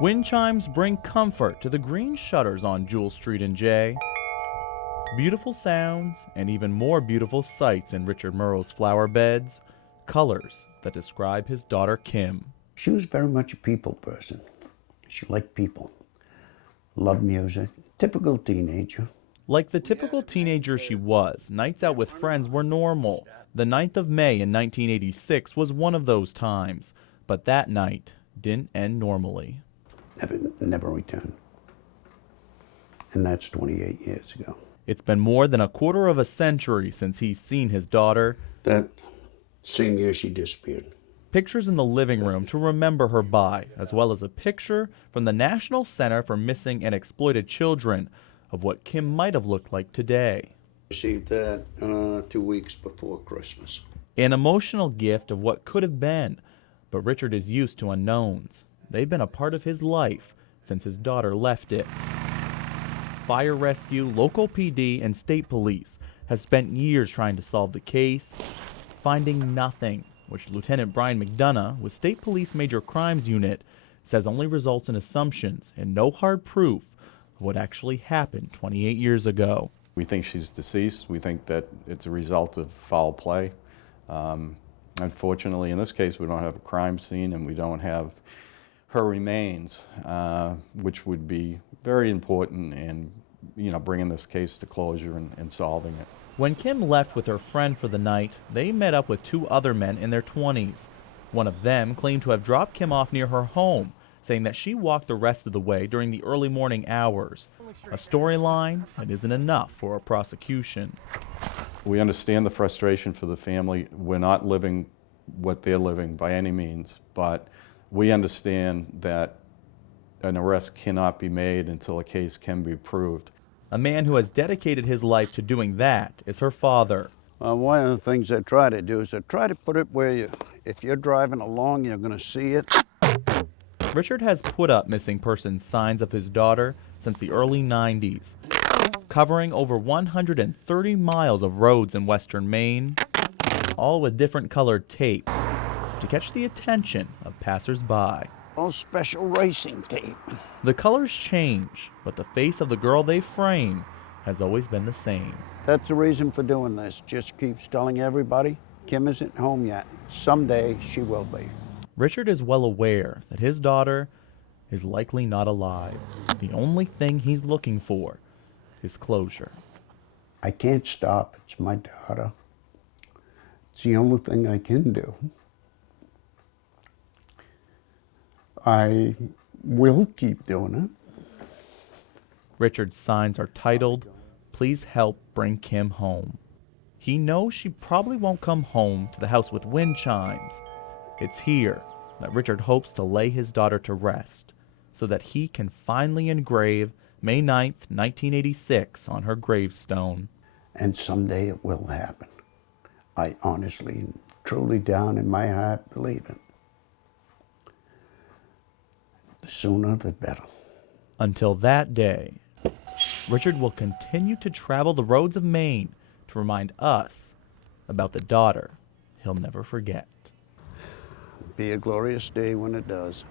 Wind chimes bring comfort to the green shutters on Jewel Street in Jay. Beautiful sounds and even more beautiful sights in Richard Moreau's flower beds, colors that describe his daughter Kim. She was very much a people person. She liked people, loved music, typical teenager. Like the typical teenager she was, nights out with friends were normal. The 9th of May in 1986 was one of those times, but that night didn't end normally. Never returned. And that's 28 years ago. It's been more than a quarter of a century since he's seen his daughter. That same year she disappeared. Pictures in the living room to remember her by, as well as a picture from the National Center for Missing and Exploited Children of what Kim might have looked like today. Received that 2 weeks before Christmas. An emotional gift of what could have been, but Richard is used to unknowns. They've been a part of his life since his daughter left it. Fire rescue, local PD, and state police have spent years trying to solve the case, finding nothing, which Lieutenant Brian McDonough with State Police Major Crimes Unit says only results in assumptions and no hard proof of what actually happened 28 years ago. We think she's deceased. We think that it's a result of foul play. Unfortunately, in this case, we don't have a crime scene and we don't have her remains, which would be very important in bringing this case to closure and solving it. When Kim left with her friend for the night, they met up with 2 other men in their 20s. One of them claimed to have dropped Kim off near her home, saying that she walked the rest of the way during the early morning hours. A storyline that isn't enough for a prosecution. We understand the frustration for the family. We're not living what they're living by any means, but we understand that an arrest cannot be made until a case can be proved. A man who has dedicated his life to doing that is her father. One of the things I try to do is I try to put it where if you're driving along, you're going to see it. Richard has put up missing persons signs of his daughter since the early 90s, covering over 130 miles of roads in western Maine, all with different colored tape to catch the attention of passers-by. All special racing tape. The colors change, but the face of the girl they frame has always been the same. That's the reason for doing this. Just keeps telling everybody, Kim isn't home yet. Someday she will be. Richard is well aware that his daughter is likely not alive. The only thing he's looking for is closure. I can't stop. It's my daughter. It's the only thing I can do. I will keep doing it. Richard's signs are titled, "Please help bring Kim home." He knows she probably won't come home to the house with wind chimes. It's here that Richard hopes to lay his daughter to rest so that he can finally engrave May 9th, 1986 on her gravestone. And someday it will happen. I honestly, truly down in my heart believe it. The sooner the better. Until that day, Richard will continue to travel the roads of Maine to remind us about the daughter he'll never forget. Be a glorious day when it does.